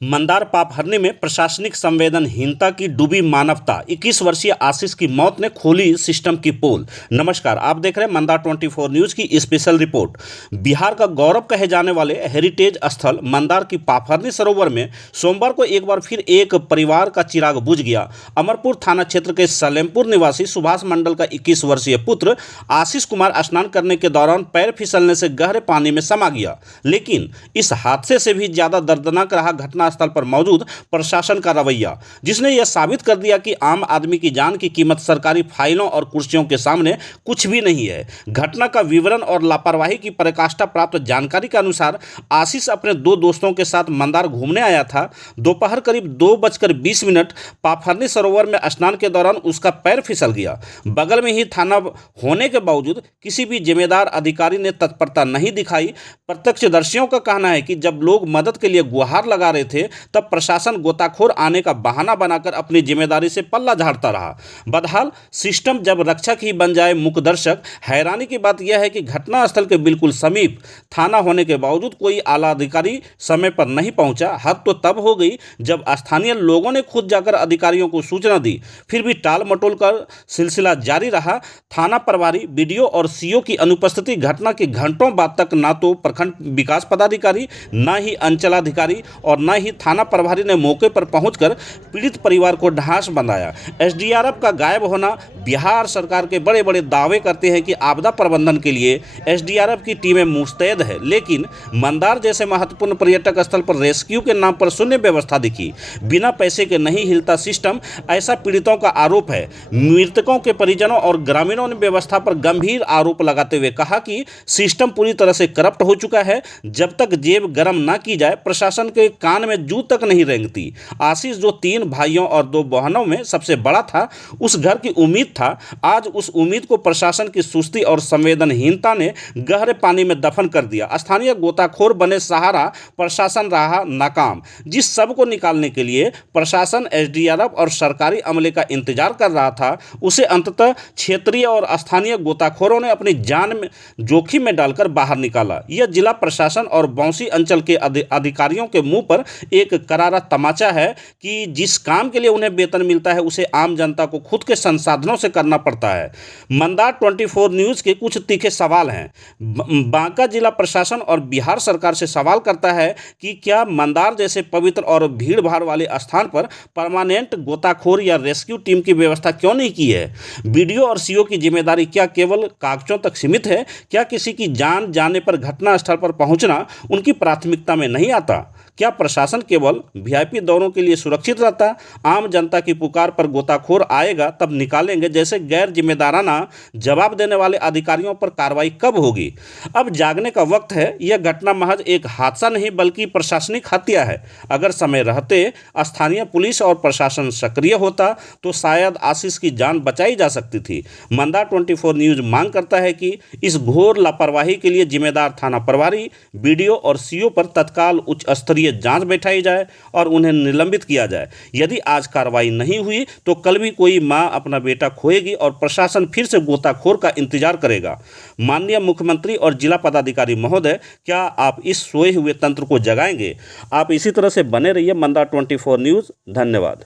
मंदार पापहरनी में प्रशासनिक संवेदनहीनता की डूबी मानवता। 21 वर्षीय आशीष की मौत ने खोली सिस्टम की पोल। नमस्कार, आप देख रहे हैं मंदार 24 न्यूज की स्पेशल रिपोर्ट। बिहार का गौरव कहे जाने वाले हेरिटेज स्थल मंदार की पापहरनी सरोवर में सोमवार को एक बार फिर एक परिवार का चिराग बुझ गया। अमरपुर थाना क्षेत्र के सलेमपुर निवासी सुभाष मंडल का 21 वर्षीय पुत्र आशीष कुमार स्नान करने के दौरान पैर फिसलने से गहरे पानी में समा गया। लेकिन इस हादसे से भी ज्यादा दर्दनाक रहा घटना स्थल पर मौजूद प्रशासन का रवैया, जिसने यह साबित कर दिया कि आम आदमी की जान की कीमत सरकारी फाइलों और कुर्सियों के सामने कुछ भी नहीं है। घटना का विवरण और लापरवाही की पराकाष्ठा प्राप्त जानकारी के अनुसार आशीष अपने दो दोस्तों के साथ मंदार घूमने आया था। दोपहर करीब 2:20 पापहरनी सरोवर में स्नान के दौरान उसका पैर फिसल गया। बगल में ही थाना होने के बावजूद किसी भी जिम्मेदार अधिकारी ने तत्परता नहीं दिखाई। प्रत्यक्षदर्शियों का कहना है कि जब लोग मदद के लिए गुहार लगा रहे थे तब प्रशासन गोताखोर आने का बहाना बनाकर अपनी जिम्मेदारी से पल्ला झाड़ता रहा। बहरहाल सिस्टम जब रक्षक ही बन जाए मुकदर्शक। हैरानी की बात यह है कि घटनास्थल के बिल्कुल समीप थाना होने के बावजूद कोई आला अधिकारी समय पर नहीं पहुंचा। हद तो तब हो गई जब स्थानीय लोगों ने खुद जाकर अधिकारियों को सूचना दी, फिर भी टाल मटोल कर सिलसिला जारी रहा। थाना प्रभारी, बीडीओ और सीओ की अनुपस्थिति घटना के घंटों बाद तक ना तो प्रखंड विकास पदाधिकारी, न ही अंचलाधिकारी और न ही थाना प्रभारी ने मौके पर पहुंचकर पीड़ित परिवार को ढांस बंधाया। एसडीआरएफ का गायब होना। बिहार सरकार के बड़े बड़े दावे करते हैं कि आपदा प्रबंधन के लिए एसडीआरएफ की टीमें मुस्तैद है, लेकिन मंदार जैसे महत्वपूर्ण पर्यटक स्थल पर रेस्क्यू के नाम पर शून्य व्यवस्था दिखी। बिना पैसे के नहीं हिलता सिस्टम, ऐसा पीड़ितों का आरोप है। मृतकों के परिजनों और ग्रामीणों ने व्यवस्था पर गंभीर आरोप लगाते हुए कहा कि सिस्टम पूरी तरह से करप्ट हो चुका है। जब तक जेब गर्म न की जाए प्रशासन के कान में जू तक नहीं रेंगती। आशीष जो 3 भाइयों और 2 बहनों में सबसे बड़ा था, उस घर की उम्मीद था। आज उस उम्मीद को प्रशासन की सुस्ती और संवेदनहीनता ने गहरे पानी में दफन कर दिया। स्थानीय गोताखोर बने सहारा, प्रशासन रहा नाकाम। जिस सब को निकालने के लिए प्रशासन एसडीआरएफ और सरकारी अमले का इंतजार कर रहा था, उसे अंततः क्षेत्रीय और स्थानीय गोताखोरों ने अपनी जान में जोखिम में डालकर बाहर निकाला। यह जिला प्रशासन और बौंसी अंचल के अधिकारियों के मुंह पर एक करारा तमाचा है कि जिस काम के लिए उन्हें वेतन मिलता है उसे आम जनता को खुद के संसाधनों से करना पड़ता है। मंदार 24 न्यूज के कुछ तीखे सवाल हैं। बांका जिला प्रशासन और बिहार सरकार से सवाल करता है कि क्या मंदार जैसे पवित्र और भीड़ भाड़ वाले स्थान पर परमानेंट गोताखोर या रेस्क्यू टीम की व्यवस्था क्यों नहीं की है? बीडीओ और सीओ की जिम्मेदारी क्या केवल कागजों तक सीमित है? क्या किसी की जान जाने पर घटनास्थल पर पहुंचना उनकी प्राथमिकता में नहीं आता? क्या प्रशासन केवल वीआईपी दौरों के लिए सुरक्षित रहता? आम जनता की पुकार पर गोताखोर आएगा तब निकालेंगे जैसे गैर जिम्मेदाराना जवाब देने वाले अधिकारियों पर कार्रवाई कब होगी? अब जागने का वक्त है। यह घटना महज एक हादसा नहीं बल्कि प्रशासनिक हत्या है। अगर समय रहते स्थानीय पुलिस और प्रशासन सक्रिय होता तो शायद आशीष की जान बचाई जा सकती थी। मंदार 24 न्यूज मांग करता है कि इस घोर लापरवाही के लिए जिम्मेदार थाना प्रभारी, बीडीओ और सीओ पर तत्काल उच्च स्तरीय जांच बैठाई जाए और उन्हें निलंबित किया जाए। यदि आज कार्रवाई नहीं हुई तो कल भी कोई मां अपना बेटा खोएगी और प्रशासन फिर से गोताखोर का इंतजार करेगा। माननीय मुख्यमंत्री और जिला पदाधिकारी महोदय, क्या आप इस सोए हुए तंत्र को जगाएंगे? आप इसी तरह से बने रहिए मंदार 24 न्यूज। धन्यवाद।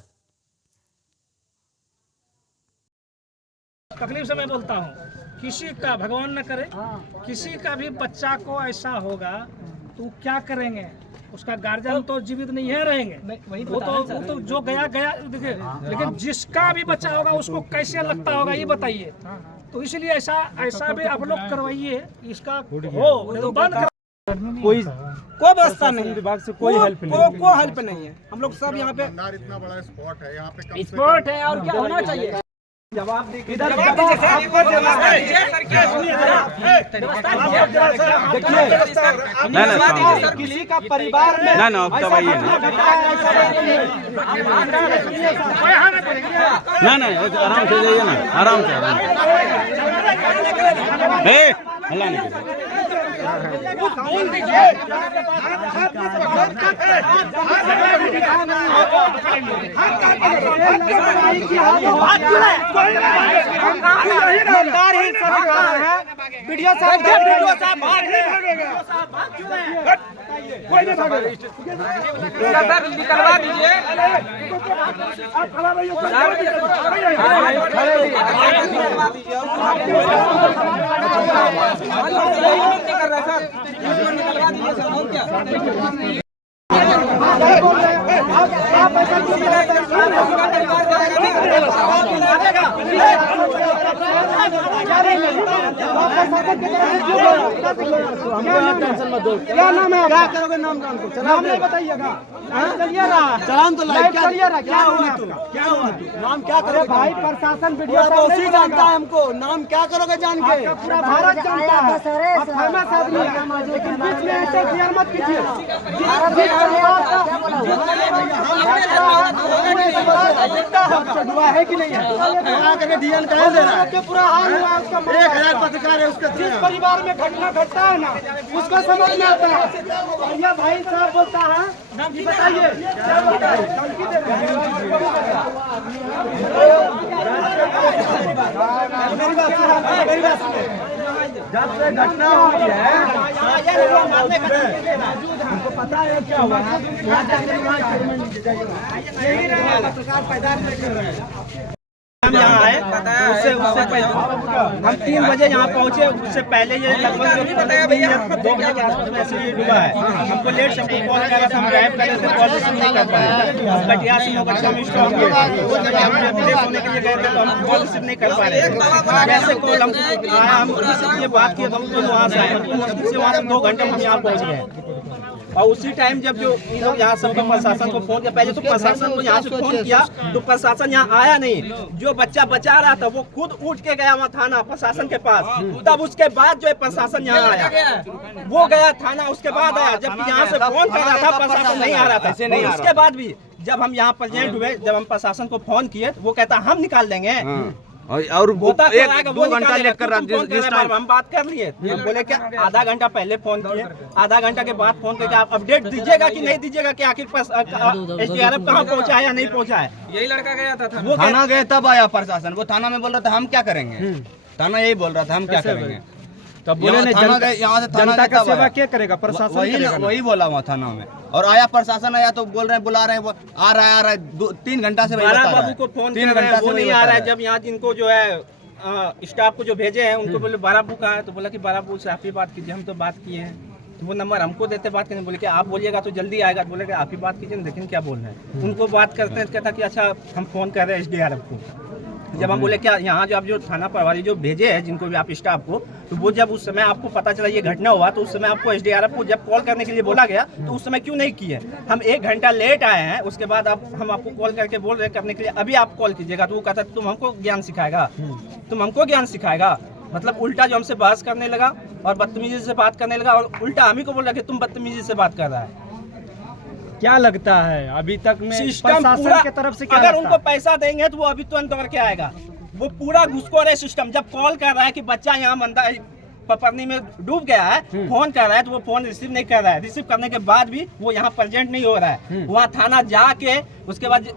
तकलीफ से मैं बोलता हूँ, किसी का भगवान न करे, किसी का भी बच्चा को ऐसा होगा तो क्या करेंगे? उसका गार्जियन तो जीवित नहीं है रहेंगे, वो तो जो गया देखिए, लेकिन जिसका भी बच्चा होगा उसको कैसे लगता होगा ये बताइए। तो इसलिए ऐसा भी आप लोग करवाइए, इसका हो बंद कर। कोई व्यवस्था नहीं, विभाग से कोई हेल्प नहीं है। हम लोग सब यहाँ पे इतना बड़ा स्पॉट है, यहाँ पे स्पॉट है और क्या होना चाहिए? जवाब देखिए, किसी का परिवार में ना दबाइए ना, आराम से जाइए ना, आराम से हल्ला नहीं सरकार है। वीडियो साहब कोई नहीं भागेगा। निकलवा दीजिए। आप खड़ा रहिए। टेंशन मत दो। क्या नाम है? क्या करोगे? नाम नाम नहीं बताइएगा। चलिए ना, चलान तो लाइव चलिए ना। क्या हुआ? क्या हुआ? नाम क्या करोगे? भाई प्रशासन वीडियो नहीं जानता है हमको। नाम क्या करोगे जान के? पूरा भारत जानता है। आप फेमस आदमी है, लेकिन बीच में ऐसे शेयर मत कीजिए। है कि नहीं है? डीएन कहाँ दे रहा है? पूरा हाल हुआ है उसका। 1000 पत्रकार है उसका। जिस परिवार में घटना घटता है ना, उसको समझ में आता है। भैया भाई साहब बोलता है, नाम बताइए। मेरी बात सुनिए। जब से घटना हुई है हमको पता है क्या हुआ। हम यहाँ आए, उससे पहले हम 3 बजे यहाँ पहुँचे। उससे पहले ये लगभग 2 बजे के आसपास वैसे ये डूबा है। हमको लेट से कॉल कर रहा था, हम ड्राइव कर रहे थे, कॉल रिसीव नहीं कर पाए। कटिया से नौगछिया में स्टॉप हुए, जब हम विदेश होने के लिए गए थे तो हम कॉल रिसीव नहीं कर पा रहे थे। जैसे कॉल हम आया, हम किसी ये बात किए तो हम वहाँ से आए, मुश्किल से वहाँ से 2 घंटे हम यहाँ पहुँच गए। और उसी टाइम जब जो इन लोग यहाँ सबको प्रशासन को फोन किया, पहले तो प्रशासन को यहाँ से फोन किया तो प्रशासन यहाँ आया नहीं। जो बच्चा बचा रहा था वो खुद उठ के गया वहाँ थाना प्रशासन के पास। तब उसके बाद जो है प्रशासन यहाँ आया, वो गया थाना, उसके बाद आया। जबकि यहाँ से फोन कर रहा था प्रशासन नहीं आ रहा था। उसके बाद भी जब हम यहाँ प्रेजेंट हुए, जब हम प्रशासन को फोन किए तो वो कहता हम निकाल देंगे। और वो 1-2 घंटा लेट कर रहा जिस टाइम हम बात कर लिए, बोले क्या आधा घंटा पहले फोन किए, आधा घंटा के बाद फोन करके आप अपडेट दीजिएगा कि नहीं दीजिएगा कि आखिर SDRF कहाँ पहुँचा है या नहीं पहुँचा है। यही लड़का गया था वो थाना गए तब आया प्रशासन। वो थाना में बोल रहा था हम क्या करेंगे। थाना यही बोल रहा था हम क्या करेंगे। तब बोले नहीं, यहाँ से जनता का सेवा क्या करेगा प्रशासन? वही बोला वहाँ थाना में। और आया प्रशासन आया तो बोल रहे हैं, बुला रहे हैं, वो आ रहा है 2-3 घंटा से बाबू को फोन कर रहे हैं, वो नहीं आ रहा है। जब यहाँ जिनको जो है स्टाफ को जो भेजे हैं उनको बोले बाराबू कहाँ है, तो बोला कि बाराबू से आप ही बात कीजिए। हम तो बात किए हैं, तो वो नंबर हमको देते बात करने। बोले कि आप बोलिएगा तो जल्दी आएगा। बोले कि आप ही बात कीजिए, लेकिन क्या बोल रहे हैं। उनको बात करते हैं, कहता कि अच्छा हम फोन कर रहे हैं SDRF को। जब हम बोले क्या यहाँ जो आप जो थाना प्रभारी जो भेजे हैं जिनको भी आप स्टाफ को, तो वो जब उस समय आपको पता चला ये घटना हुआ तो उस समय आपको SDRF को जब कॉल करने के लिए बोला गया तो उस समय क्यों नहीं किए? हम 1 घंटा लेट आए हैं, उसके बाद हम आपको कॉल करके बोल रहे करने के लिए, अभी आप कॉल कीजिएगा। तो वो कहता तुम हमको ज्ञान सिखाएगा, तुम हमको ज्ञान सिखाएगा। मतलब उल्टा जो हमसे बहस करने लगा और बदतमीजी से बात करने लगा, और उल्टा हम ही को बोल रहा कि तुम बदतमीजी से बात कर रहा है। क्या लगता है अभी तक में प्रशासन की तरफ से क्या अगर उनको पैसा देंगे तो वो अभी तुरंत दौड़ के आएगा। वो पूरा घुसखोर है सिस्टम। जब कॉल कर रहा है कि बच्चा यहाँ मंदा पपरनी में डूब गया है, फोन कर रहा है तो वो फोन रिसीव नहीं कर रहा है। रिसीव करने के बाद भी वो यहाँ प्रेजेंट नहीं हो रहा है। वहाँ थाना जाके उसके बाद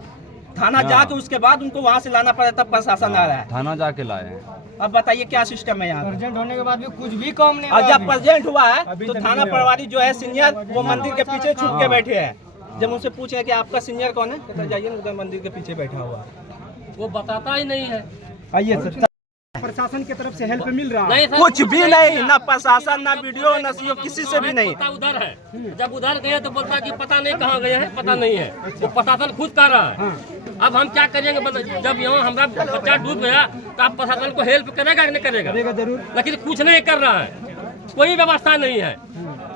उसके बाद उनको वहाँ से लाना पड़ा, तब प्रशासन आ रहा है। थाना जाके लाए। अब बताइए क्या सिस्टम है यहाँ? प्रेजेंट होने के बाद भी कुछ भी काम नहीं। और जब प्रेजेंट हुआ है तो थाना प्रभारी जो है सीनियर, वो मंदिर के पीछे छुप के बैठे हैं। जब उनसे पूछे कि आपका सीनियर कौन है, कहता जाइए ना मंदिर के पीछे बैठा हुआ, वो बताता ही नहीं है। आइए सर। प्रशासन की तरफ से हेल्प मिल रहा है? कुछ भी नहीं, ना प्रशासन, ना वीडियो, ना सीओ, किसी से भी नहीं। उधर है, जब उधर गए तो बोलता कि पता नहीं कहाँ गए हैं, पता नहीं है। वो प्रशासन खुद कर रहा है। अब हम क्या करेंगे? जब यहाँ हमारा बच्चा डूब गया तो आप प्रशासन को हेल्प करेगा कि नहीं करेगा? जरूर। लेकिन कुछ नहीं कर रहा है, कोई व्यवस्था नहीं है।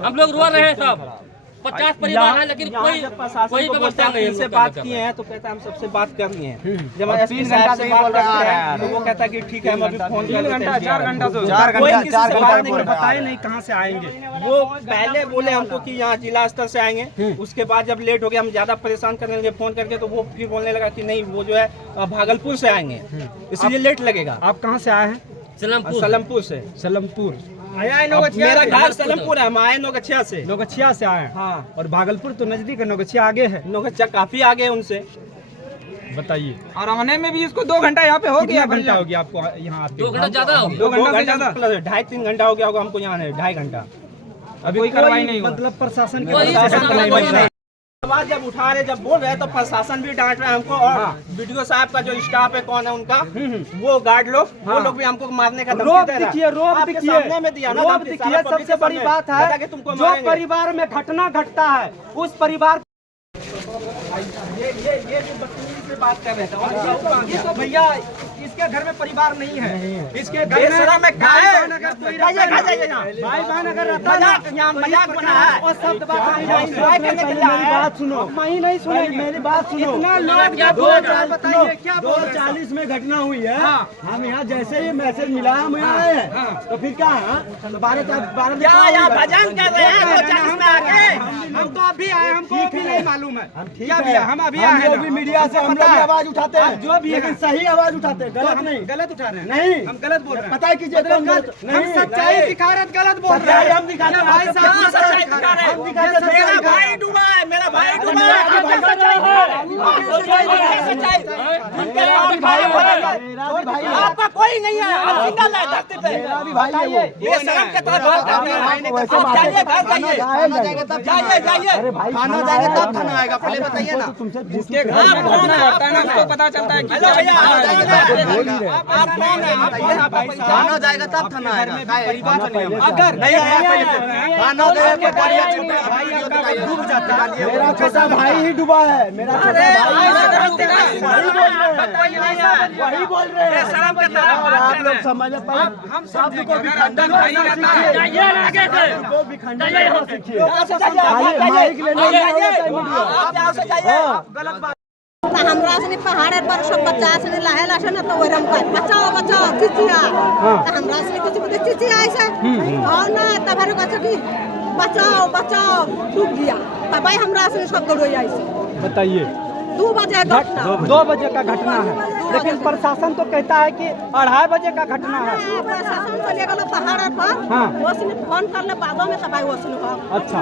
हम लोग रो रहे हैं, सब 50 परिवार है, लेकिन कोई व्यवस्था नहीं है। से बात किए हैं तो कहता हम सबसे बात कर लिए हैं। जब एसपी साहब से बात करते हैं तो वो कहता कि ठीक है हम अभी फोन कर लेते हैं। 4 घंटा बताए नहीं कहाँ से आएंगे। वो पहले बोले हमको कि यहाँ जिला स्तर से आएंगे, उसके बाद जब लेट हो गया हम ज्यादा परेशान करने लगे फोन करके, तो वो फिर बोलने लगा कि नहीं वो जो है भागलपुर से आएंगे, इसलिए लेट लगेगा। आप कहाँ से आए हैं? सलमपुर से। सलमपुर मेरा घर सलमपुर है, हम आए नौगछिया से। नौगछिया से आए? हाँ। और भागलपुर तो नजदीक है, नौगछिया आगे है। नौगछिया काफी आगे है उनसे। बताइए। और आने में भी इसको 2 घंटा यहाँ पे हो कितना गया। घंटा हो गया आपको यहाँ आते? 2 घंटा ज्यादा हो गया। 2 घंटा से ज्यादा। 2.5-3 घंटा हो गया होगा हमको यहाँ आने, 2.5 घंटा। अभी कोई कार्रवाई नहीं हुआ। मतलब प्रशासन के कोई प्रशासन कार्रवाई नहीं नहीं। है। आवाज जब उठा रहे, जब बोल रहे तो प्रशासन भी डांट रहा है हमको, और वीडियो साहब का जो स्टाफ है कौन है उनका, वो गार्ड लोग, वो लोग भी हमको मारने का धमकी रोब दे रहा है। दिखिए, रोब आपके दिखिए, सामने में दिया ना रोब धमकी, दिखिए। सारा पब्लिक सबसे के बड़ी सामने। बात बता है के तुमको जो मारेंगे। परिवार में घटना घटता है उस परिवार ये भी बदतमीजी से बात कर रहे थे, और ये तो भैया इसके घर में परिवार नहीं है। इसके घर ये में शर्म है, क्या है? भाई बहन अगर कोई जाइए, रहता है, जाइए यहाँ। भाई बहन अगर रहता है ना, यहाँ मजाक बना है। और शब्द बात नहीं क्या सुनाई करने के लिए मेरी आए? बात सुनो, मैं नहीं सुनेगी, मेरी बात सुनो। इतना लोग क्या जब बोल दो रहे हैं? बताइए क्या बोल रहे हैं? 2:40 में घटना हुई है। हाँ। हम यहाँ जैसे ही मैसेज मिला हम यहाँ आए हैं। हाँ। तो फिर क्या है? 12 क्या यहाँ भजन कर रहे हैं 2:40 में आके? हम तो अभी आए, हमको अभी नहीं मालूम है ठीक क्या है। भैया, हम अभी हम आए लोग भी मीडिया से हम लोग पता भी है। आवाज उठाते हैं, अब जो भी है। लेकिन सही आवाज उठाते हैं, गलत नहीं। गलत उठा रहे हैं नहीं, हम गलत बोल रहे हैं। पता है कीजिए कौन गलत हम नहीं। सच्चाई दिखा रहे हैं, गलत बोल रहे सच्चाई हैं। हम दिखाते हैं, भाई आपको साहब क्या सच्चाई दिखा रहे हैं? हम दिखाते हैं, मेरा सच्चाई भाई डूबा है, मेरा भाई डूबा है। मेरा भाई सच्चाई डूबा है। सच्चाई उनके साथ भाई हो रहा है। मेरा भी भाई है। आपका कोई नहीं है, आप सिंगल है धरती पे। मेरा भी भाई है वो। ये शर्म के तहत बात कर रहे हैं। वैसे आप बात जाइए, है। घर जाइए। थाना जाएगा तब जाइए, जाइए। अरे भाई थाना जाएगा तब थाना आएगा, पहले बताइए ना। तुमसे जिसके घर में घटना घटता है ना उसको पता चलता है कि हेलो भैया, आप कौन है? बोल ही रहे। आप कौन है? आप कौन है? भाई साहब। थाना जाएगा तब थाना आएगा। अगर नहीं आया थाना जाएगा डूब जाता है। मेरा छोटा भाई ही डूबा है। मेरा छोटा भाई वही बोल रहे हैं। शर्म के तहत और बात आप कर लोग रहे हैं। समझ पाए। हम शब्द को भी खंडन खंडन भाई करना रहता है। सीखिए। शब्द को भी खंडन करना सीखिए। जाइए, आइए, माइक लेने जाइए, नहीं जाइए। होता है मीडिया। आप यहाँ से जाइए। गलत बात त हमरा सनी पहाड़ पर सब बच्चा सनी लाहेला छ न त ओरम का बचाओ बचाओ चिचिया त हमरा सनी कुछ कुछ चिचिया ऐसे और ना त भर का कि बचाओ बचाओ डूब गया त भाई हमरा सनी सब दौड़ ऐसे बताइए। 2 बजे घटना 2 बजे का घटना है, लेकिन प्रशासन तो कहता है कि 2:30 बजे का घटना है। प्रशासन को ले गलो पहाड़ पर हाँ। वो सनी फोन करले बादों में त भाई वो सनी को अच्छा,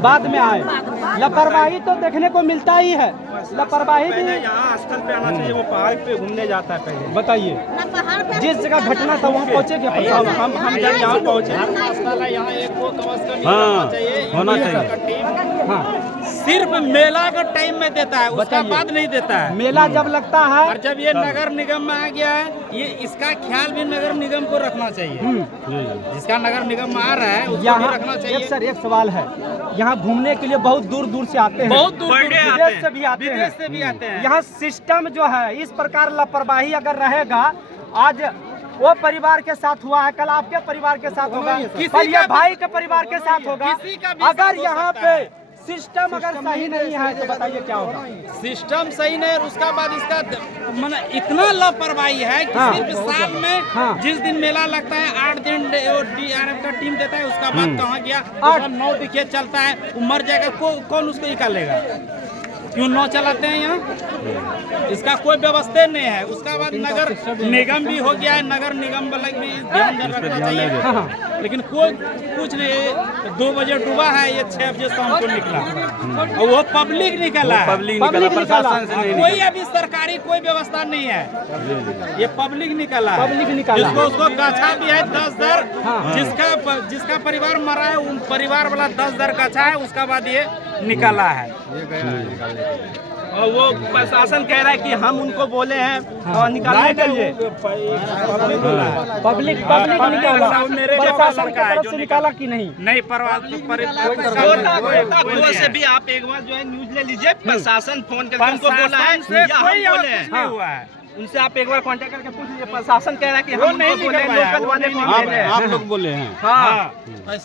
बाद में आए। लापरवाही तो देखने को मिलता ही है। लापरवाही भी यहाँ स्थल पे आना चाहिए, वो पहाड़ पे घूमने जाता है पहले। बताइए, ना पहाड़ पे जिस जगह घटना था वहाँ पहुँचे क्या प्रशासन? हम जब यहाँ पहुँचे होना चाहिए। हाँ, सिर्फ मेला का टाइम में देता है, उसका बताइए। बाद नहीं देता है। मेला जब लगता है और जब ये नगर निगम में आ गया है, ये इसका ख्याल भी नगर निगम को रखना चाहिए। जिसका नगर निगम में आ रहा है उसको भी यहाँ रखना एक चाहिए। सर एक सवाल है, यहाँ घूमने के लिए बहुत दूर दूर से आते हैं, बहुत दूर दूर से विदेश से भी आते हैं, विदेश से भी आते हैं। यहाँ सिस्टम जो है इस प्रकार लापरवाही अगर रहेगा, आज वो परिवार के साथ हुआ है, कल आपके परिवार के साथ होगा, किसी कल ये का भी- भाई के परिवार के साथ होगा। किसी का भी अगर साथ हो यहाँ सकता पे सिस्टम अगर सही नहीं है तो बताइए क्या होगा? सिस्टम सही नहीं, और उसका बाद इसका मतलब इतना लापरवाही है कि हाँ। सिर्फ साल में हाँ। जिस दिन मेला लगता है 8 दिन DRF का टीम देता है, उसका बाद कहाँ गया? 9 दिखे चलता है, वो मर जाएगा, कौन उसको निकालेगा? क्यों 9 चलाते हैं यहाँ? इसका कोई व्यवस्था नहीं है। उसका बाद नगर निगम भी हो गया है, नगर निगम वाला भी ध्यान रखना चाहिए, लेकिन कोई कुछ नहीं। 2 बजे डूबा है, ये 6 बजे शाम को निकला, और वो पब्लिक निकला है। पब्लिक निकाला, कोई अभी सरकारी कोई व्यवस्था नहीं है, ये पब्लिक निकला है। पब्लिक निकाला। जिसको उसको गाछा भी है 10 दर, हाँ। जिसका परिवार मरा है उन परिवार वाला 10 दर गाछा है, उसका बाद ये निकाला है। और वो प्रशासन कह रहा है कि हम उनको बोले हैं और निकालने के लिए। पब्लिक निकाला, मेरे प्रशासन की का है तरफ जो से निकाला कि नहीं? नहीं कोटा से भी आप एक बार जो है न्यूज ले लीजिए, प्रशासन फोन करके उनको बोला है से या कोई हम और बोले कुछ हैं। नहीं हुआ है। उनसे आप एक बार कांटेक्ट करके पूछ लीजिए, प्रशासन कह रहा है कि वो हम नहीं उनको बोले निकल पाया, लोकल वो वाले नहीं को निकल भेजे हैं। आप लोग बोले हैं। हाँ,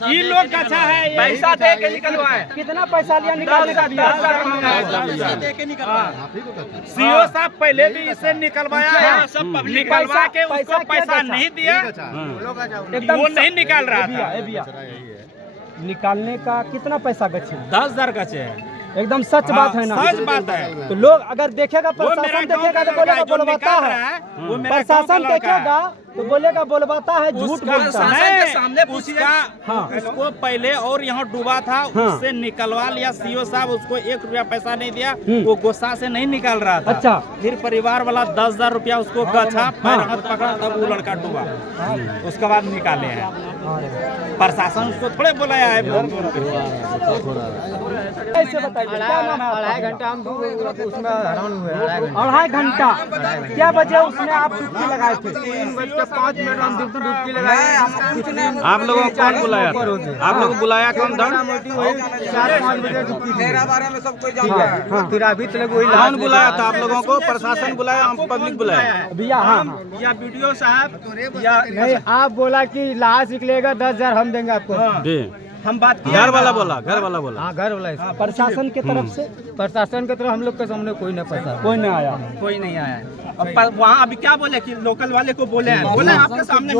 ये लोग गाछा है, ये पैसा दे के निकलवाए। कितना पैसा लिया निकालने का भैया? सीओ साहब पहले भी इसे निकलवाया है, सब पब्लिक निकलवा के पैसा उसको क्या पैसा देता? नहीं दिया, एकदम वो नहीं निकाल रहा भैया, था। भैया, निकालने का कितना पैसा गच्छे? 10 दर गाछे है। एकदम सच बात है ना। सच बात है। तो लोग अगर देखेगा, वो मेरा प्रशासन गाँव देखेगा का तो बोलेगा लड़का है, जो बोलवाता निकाल रहा है। है, वो मेरा गाँव का प्रशासन लड़का है। देखेगा तो बोलेगा बोलवाता है, झूठ उसका बोलता है। शासन के सामने पूछिएगा। उसको पहले और यहाँ डूबा था, उससे निकलवा लिया सीओ साहब, उसको 1 रुपया पैसा नहीं दिया, वो गुस्सा से नहीं निकल रहा था। अच्छा। फिर परिवार वाला 10,000 रुपया उसको गछा, पैर हाथ पकड़ा, तब वो लड़का डूबा। उसके बाद निकाले हैं। प्रशासन उसको थोड़े बुलाया है। ऐसे बताइए क्या नाम है? 2.5 घंटा हम उसमें हैरान हुए। 2.5 घंटा क्या वजह उसमें आप डुबकी लगाए थे? 3:05 हम डुबकी लगाए। आप लोगों को कौन बुलाया था? आप लोगों को बुलाया कौन था? 4-5 बजे डुबकी थी। मेरा बारे में सब कोई जानता है। फिर अभी तक वही कौन बुलाया था आप लोगों को? प्रशासन बुलाया, हम पब्लिक बुलाया? भैया हाँ या वीडियो साहब या नहीं, आप बोला कि लाश निकलेगा 10,000 हम देंगे आपको। जी। हम बात किए। घर वाला बोला, घर वाला बोला। हाँ, घर वाला है। प्रशासन की तरफ से? प्रशासन की तरफ हम लोग के सामने कोई नहीं पैसा, कोई नहीं आया। कोई नहीं आया है। अब वहाँ अभी क्या बोले कि लोकल वाले को बोले हैं, बोले हैं आपके सामने,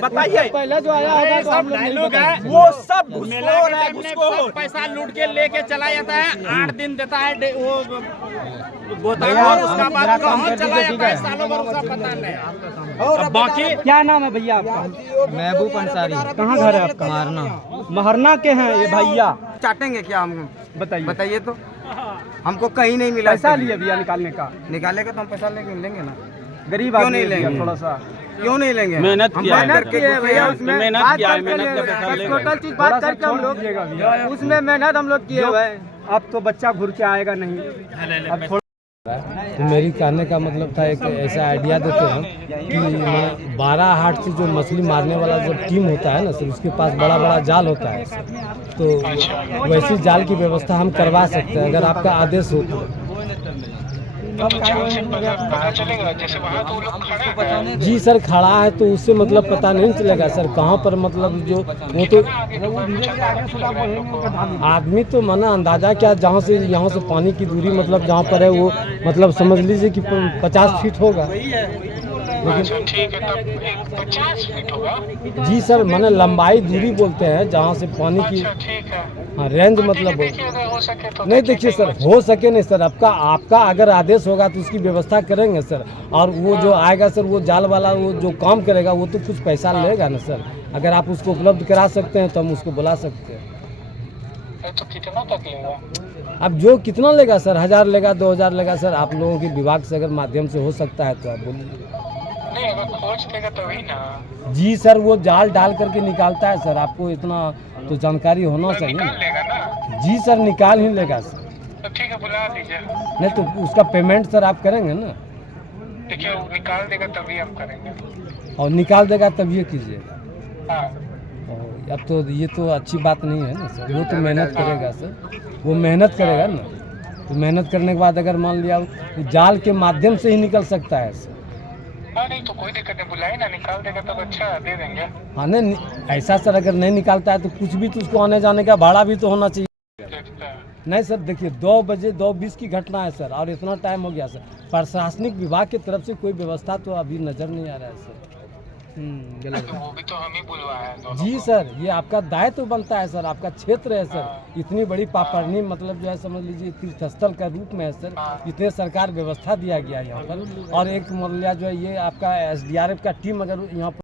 बताइए। पहले जो आया होगा तो हम लोग नहीं लोग है बताएंगे। वो सब मेला के टाइम में सब पैसा लूट के लेके चला जाता है। 8 दिन देता है वो गोताखोर, उसका बाद कहाँ चला जाता है सालों भर उसका पता नहीं। और बाकी क्या नाम है भैया आपका? महबूब अंसारी। कहाँ घर है आपका? मारना। महरना के हैं ये भैया? चाटेंगे क्या हम? बताइए। बताइए तो, हमको कहीं नहीं मिला। पैसा लिए भैया निकालने का? निकालेगा तो हम पैसा लेंगे ना। गरीब क्यों आदमी नहीं है भैया, लेंगे? थोड़ा सा क्यों नहीं लेंगे? मेहनत हम किया है। मेहनत किए भैया, उसमें मेहनत बात किया है, करके मेहनत का लिए- पैसा लेगा। टोटल चीज बात करके हम लोग उसमें मेहनत हम लोग किए हुए हैं। अब तो बच्चा घुर के आएगा नहीं। अब थोड़ा तो मेरी कहने का मतलब था, एक ऐसा आइडिया देते हैं कि 12 हाट से जो मछली मारने वाला जो टीम होता है ना सर, उसके पास बड़ा बड़ा जाल होता है सर, तो वैसी जाल की व्यवस्था हम करवा सकते हैं अगर आपका आदेश हो तो। जी सर, खड़ा है तो उससे मतलब पता नहीं चलेगा सर कहाँ पर, मतलब जो वो तो आदमी तो माना अंदाजा क्या, जहाँ से यहाँ से पानी की दूरी मतलब जहाँ पर है वो मतलब समझ लीजिए कि 50 फीट होगा। लेकिन ठीक है, तब 50 फीट होगा। जी सर, माने लंबाई दूरी बोलते हैं जहाँ से पानी की। हाँ, रेंज मतलब हो सके तो नहीं। देखिए सर, हो सके नहीं सर, आपका अगर आदेश होगा तो उसकी व्यवस्था करेंगे सर। और वो जो आएगा सर, वो जाल वाला वो जो काम करेगा वो तो कुछ पैसा लेगा ना सर। अगर आप उसको उपलब्ध करा सकते हैं तो हम उसको बुला सकते हैं। तो कितना तक लेगा? अब जो कितना लेगा सर, 1000 लेगा, 2000 लेगा सर, आप लोगों के विभाग से अगर माध्यम से हो सकता है तो आप बोलिए। नहीं, अगर खोज लेगा तभी ना। जी सर, वो जाल डाल करके निकालता है सर, आपको इतना तो जानकारी होना चाहिए ना। जी सर, निकाल ही लेगा सर। तो ठीक है, बुला लीजिए। नहीं तो उसका पेमेंट सर आप करेंगे ना? देखिए, वो निकाल देगा तभी हम करेंगे। और निकाल देगा तभी ये कीजिएगा। अब तो ये तो अच्छी बात नहीं है ना सर, वो तो मेहनत करेगा सर, वो मेहनत करेगा ना। तो मेहनत करने के बाद अगर मान लिया वो जाल के माध्यम से ही निकल सकता है सर। हाँ, नहीं तो कोई दिक्कत नहीं, बुलाए ना, निकाल देगा तब अच्छा दे देंगे। हाँ नहीं, ऐसा सर अगर नहीं निकालता है तो कुछ भी तो उसको आने जाने का भाड़ा भी तो होना चाहिए। नहीं सर, देखिए 2 बजे 2:20 की घटना है सर, और इतना टाइम हो गया सर। प्रशासनिक विभाग की तरफ से कोई व्यवस्था तो अभी नज़र नहीं आ रहा है सर। वो भी तो हम ही बुलवाए हैं। जी सर, ये आपका दायित्व बनता है सर, आपका क्षेत्र है सर। इतनी बड़ी पापड़नी मतलब जो है समझ लीजिए तीर्थस्थल का रूप में है सर। इतने सरकार व्यवस्था दिया गया है यहाँ पर, और एक मतलब जो है ये आपका SDRF का टीम अगर यहाँ पर